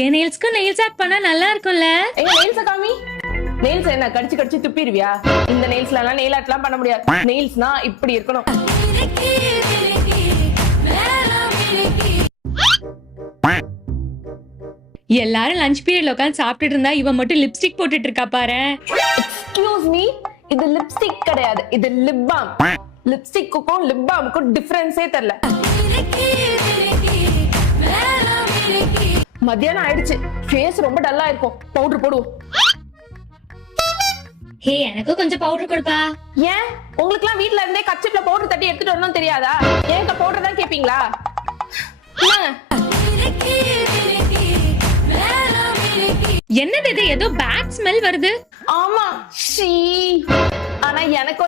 என் நெயில்ஸ்க்கு nails add பண்ணா நல்லா இருக்கும்ல. எங்க நெயில்ஸ் காமி. நெயில்ஸ் என்ன கடிச்சு கடிச்சு துப்பிடுவியா? இந்த நெயில்ஸ்ல எல்லாம் நெயில் ஆர்ட்லாம் பண்ண முடியாது. நெயில்ஸ்னா இப்படி இருக்கணும். எல்லாரும் லஞ்ச் பீரியட்ல உட்கார்ந்து சாப்பிட்டுட்டு இருந்தா இவன் மட்டும் லிப்ஸ்டிக் போட்டுட்டு இருக்கா பாரு. எக்ஸ்கியூஸ் மீ, இது லிப்ஸ்டிக் கிடையாது, இது லிப் பாம். லிப்ஸ்டிக்குக்கும் லிப் பாமுக்கும் டிஃபரன்ஸே தெரியல. மத்தியானம் ஆயிடுச்சு, ஃபேஸ் ரொம்ப டல்லா இருக்கும். பவுடர் போடுவோம். ஹே, எனக்கு கொஞ்சம் பவுடர் கொடுப்பா. ஏன் உங்களுக்குலாம் வீட்ல இருந்தே கச்சிப்ல பவுடர் தட்டி எடுத்துட்டு வரணும் தெரியாதா? ஏன் பவுடர் தான் கேப்பீங்களா? என்னது இது? ஏதோ பேட் ஸ்மெல் வருது. ஆமா, ஷீ. ஆனா எனக்கு